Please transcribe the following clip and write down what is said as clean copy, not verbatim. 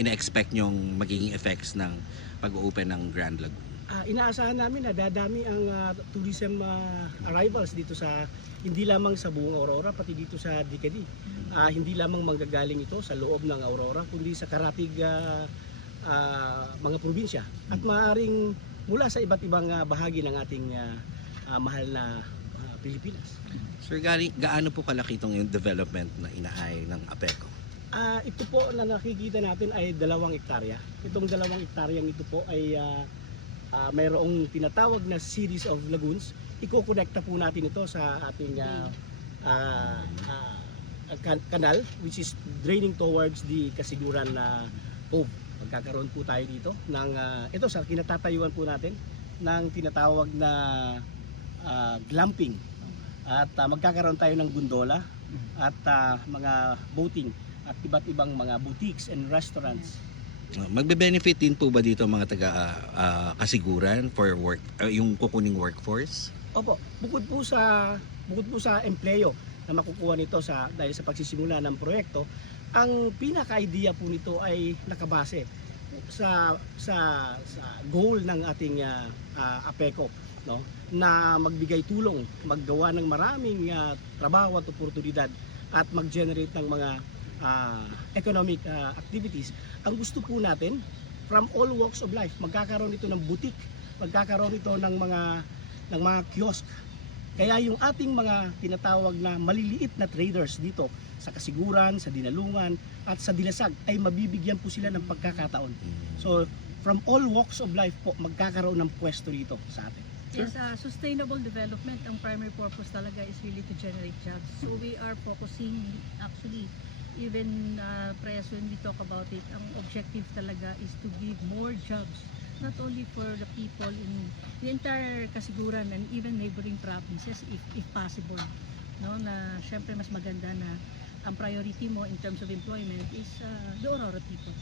ina-expect nyong magiging effects ng pag-open ng Grand Lagoon? Inaasahan namin na dadami ang tourism arrivals dito sa hindi lamang sa buong Aurora pati dito sa Dicady. Hindi lamang manggagaling ito sa loob ng Aurora kundi sa karatig mga probinsya at maaaring mula sa iba't ibang bahagi ng ating mahal na Pilipinas. Sir, gaano po kalaki itong yung development na inaay ng APECO? Ito po na nakikita natin ay 2 hektarya. Itong 2 hektaryang ito po ay mayroong tinatawag na series of lagoons. Iko-connecta po natin ito sa ating kanal which is draining towards the Kasiguran na Cove. Magkakaroon po tayo dito ng ito sa kinatatayuan po natin ng tinatawag na glamping at magkakaroon tayo ng gondola at mga boating at iba't ibang mga boutiques and restaurants. Magbe-benefit din po ba dito mga taga Kasiguran for work, yung kukuning workforce? Opo, bukod po sa empleyo na makukuha nito dahil sa pagsisimula ng proyekto, ang pinaka-idea po nito ay nakabase sa goal ng ating APECO, no, na magbigay tulong, maggawa ng maraming trabaho at oportunidad at mag-generate ng mga economic activities. Ang gusto po natin from all walks of life, magkakaroon ito ng boutique, magkakaroon ito ng mga kiosk. Kaya yung ating mga tinatawag na maliliit na traders dito sa Kasiguran, sa Dinalungan at sa Dilasag ay mabibigyan po sila ng pagkakataon. So from all walks of life po magkakaroon ng pwesto dito sa atin. Yes, sustainable development, ang primary purpose talaga is really to generate jobs. So we are focusing actually, even Prayas, when we talk about it, ang objective talaga is to give more jobs, not only for the people in the entire Kasiguran and even neighboring provinces if possible. No, na syempre mas maganda na ang priority mo in terms of employment is the Aurora people.